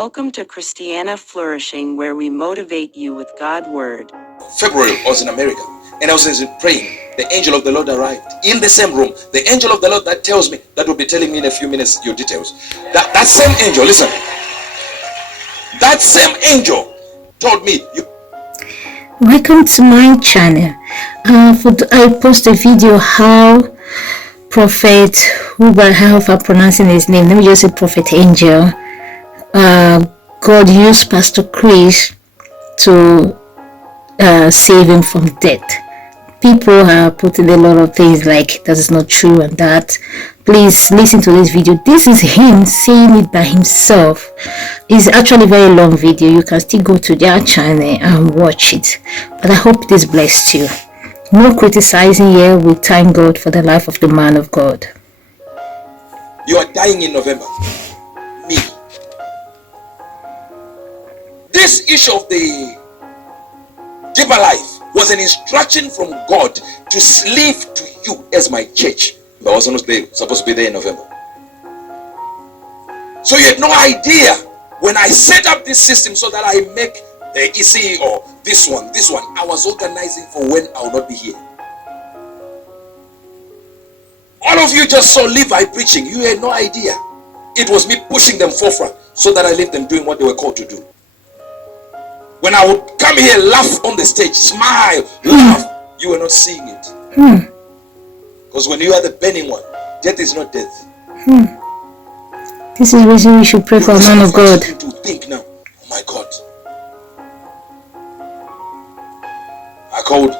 Welcome to Christiana Flourishing, where we motivate you with God's Word. February, I was in America, and I was praying. The angel of the Lord arrived in the same room. The angel of the Lord that tells me, that will be telling me in a few minutes your details. That same angel, listen. That same angel told me, Welcome to my channel. I post a video how Prophet, how if I'm pronouncing his name, let me just say Prophet Angel. God used Pastor Chris to save him from death. People are putting a lot of things like that is not true and that. Please listen to this video. This is him saying it by himself. It's actually a very long video. You can still go to their channel and watch it. But I hope this blessed you. No criticizing here. We thank God for the life of the man of God. You are dying in November. Me. This issue of the deeper life was an instruction from God to live to you as my church. But I was not supposed to be there in November. So you had no idea when I set up this system so that I make the EC or this one. I was organizing for when I will not be here. All of you just saw Levi preaching. You had no idea. It was me pushing them forefront so that I left them doing what they were called to do. When I would come here, laugh on the stage, smile, laugh, you were not seeing it. Because when you are the burning one, death is not death. This is the reason we should pray for a man of God. To think now, oh my God. I called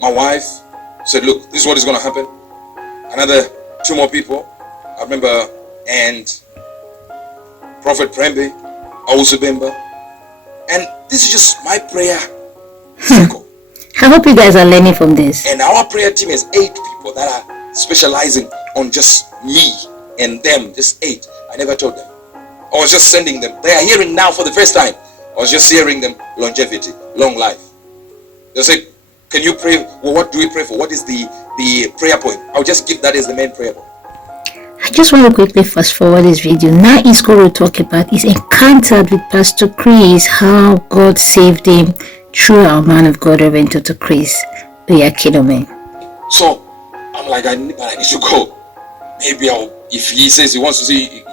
my wife, said, look, this is what is going to happen. Another 2 more people, I remember, and Prophet Prembe, Awusubemba, and this is just my prayer circle. I hope you guys are learning from this. And our prayer team is 8 people that are specializing on just me and them, just 8. I never told them. I was just sending them. They are hearing now for the first time. I was just hearing them longevity, long life. They say, can you pray? Well, what do we pray for? What is the prayer point? I'll just give that as the main prayer point. I just want to quickly fast forward this video. Now he's going to talk about his encounter with Pastor Chris, how God saved him through our man of God, Reverend Pastor Chris Oyakhilome. So I'm like, I need to go. Maybe if he says he wants to see,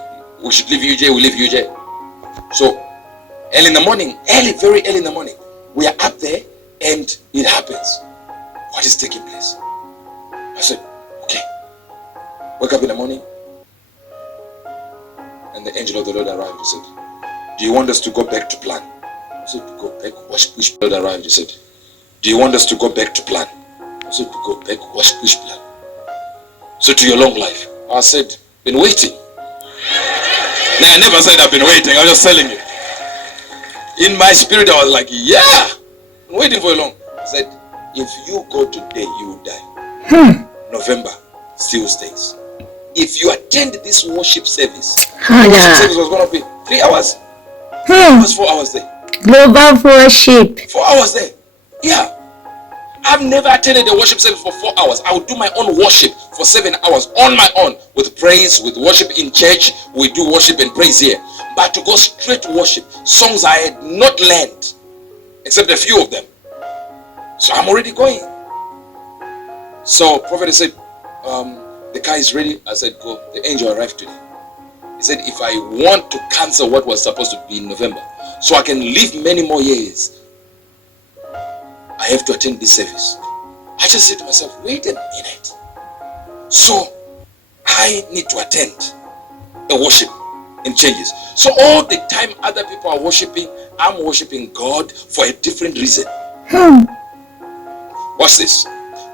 we should leave UJ, we'll leave UJ. So early in the morning, very early in the morning, we are up there and it happens. What is taking place? I said, okay. Wake up in the morning. And the angel of the Lord arrived. He said, do you want us to go back to plan? I said, to go back, which plan arrived? He said, do you want us to go back to plan? I said, to go back, which plan? So to your long life. I said, been waiting. Now I never said I've been waiting. I was just telling you. In my spirit, I was like, yeah, I'm waiting for you long. I said, if you go today, you will die. November still stays. If you attend this worship service, worship service was going to be 3 hours. It was 4 hours there. Global worship. 4 hours there. Yeah. I've never attended a worship service for 4 hours. I would do my own worship for 7 hours on my own with praise, with worship in church. We do worship and praise here. But to go straight to worship, songs I had not learned, except a few of them. So I'm already going. So Prophet said, the car is ready. I said, go. The angel arrived today. He said, if I want to cancel what was supposed to be in November, so I can live many more years, I have to attend this service. I just said to myself, wait a minute. So I need to attend the worship and changes. So all the time other people are worshiping, I'm worshiping God for a different reason. Watch this.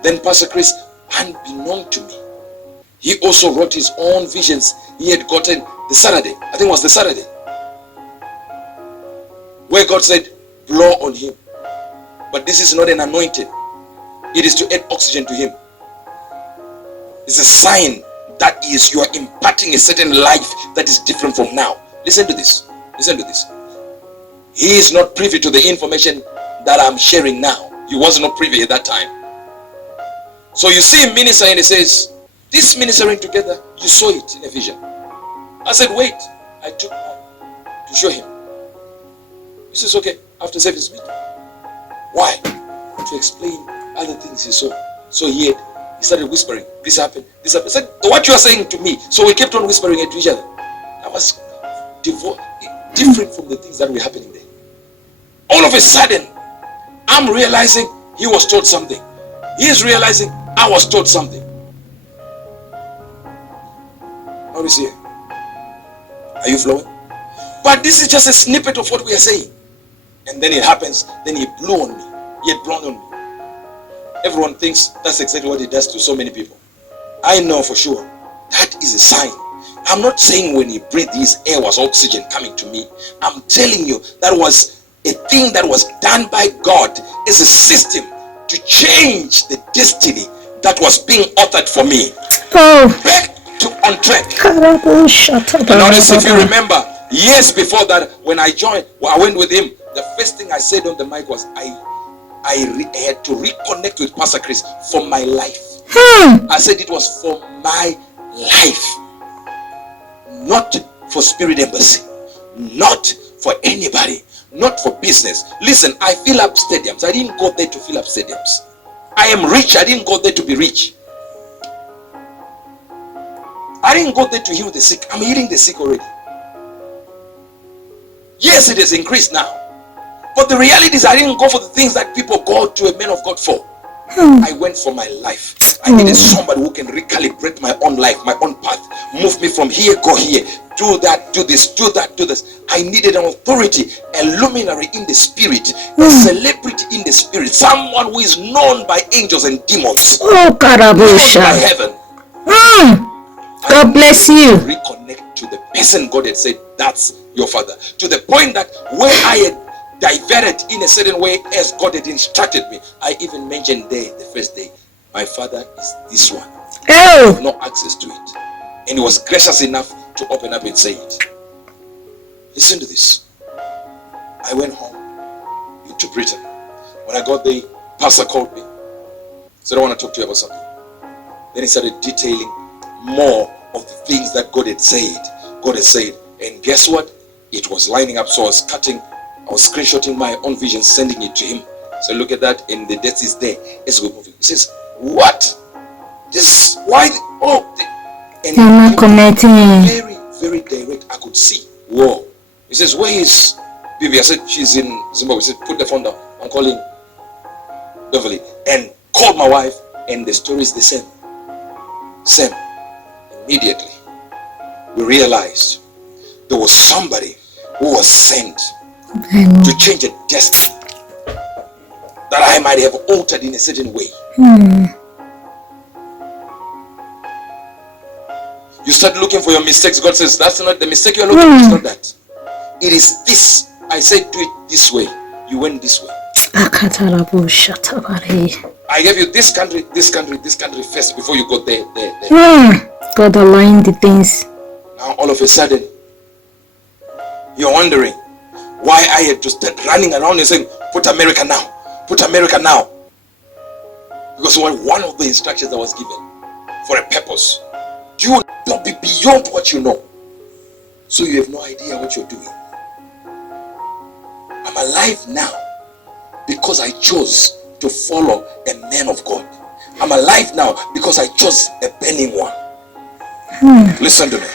Then Pastor Chris, unbeknown to me, he also wrote his own visions he had gotten the Saturday. I think it was the Saturday. Where God said, blow on him. But this is not an anointed. It is to add oxygen to him. It's a sign that is you are imparting a certain life that is different from now. Listen to this. Listen to this. He is not privy to the information that I'm sharing now. He was not privy at that time. So you see him minister and he says, this ministering together, you saw it in a vision. I said, wait. I took time to show him. He says, okay, after service meeting. Why? To explain other things he saw. So he started whispering, this happened, this happened. I said, what you are saying to me? So we kept on whispering it to each other. That was different from the things that were happening there. All of a sudden, I'm realizing he was told something. He is realizing I was told something. How is here? Are you flowing? But this is just a snippet of what we are saying. And then it happens, then he blew on me. He had blown on me. Everyone thinks that's exactly what he does to so many people. I know for sure that is a sign. I'm not saying when he breathed his air was oxygen coming to me. I'm telling you that was a thing that was done by God as a system to change the destiny that was being authored for me. Back to on track. Notice, if you remember, years before that, when I went with him, the first thing I said on the mic was I had to reconnect with Pastor Chris for my life. I said it was for my life, not for Spirit Embassy, not for anybody, not for business. Listen, I fill up stadiums. I didn't go there to fill up stadiums. I am rich. I didn't go there to be rich. I didn't go there to heal the sick. I'm healing the sick already. Yes, it has increased now. But the reality is I didn't go for the things that people go to a man of God for. I went for my life. I needed somebody who can recalibrate my own life, my own path. Move me from here, go here. Do that, do this, do that, do this. I needed an authority, a luminary in the spirit, a celebrity in the spirit, someone who is known by angels and demons. Known by heaven. God bless you. Reconnect to the person God had said, that's your father. To the point that where I had diverted in a certain way as God had instructed me, I even mentioned there the first day, my father is this one. I have no access to it. And he was gracious enough to open up and say it. Listen to this. I went home into Britain. When I got there, Pastor called me. Said, I want to talk to you about something. Then he started detailing more of the things that God had said. God had said. And guess what? It was lining up. So I was screenshotting my own vision, sending it to him. So look at that, and the death is there. Let's go moving. He says, what? This, why? And you're not connecting. Very, very direct. I could see. Whoa. He says, where is Bibi? I said, she's in Zimbabwe. He said, put the phone down. I'm calling Beverly. And called my wife, and the story is the same. Same. Immediately, we realized there was somebody who was sent to change a destiny that I might have altered in a certain way. You start looking for your mistakes. God says, that's not the mistake you're looking for. It's not that. It is this. I said, do it this way. You went this way. I gave you this country, this country, this country first before you got there. God aligned the things. Now all of a sudden, you're wondering why I had to start running around and saying, put America now. Put America now. Because one of the instructions that was given for a purpose. You will be beyond what you know. So you have no idea what you're doing. I'm alive now because I chose to follow a man of God. I'm alive now because I chose a burning one. Listen to me.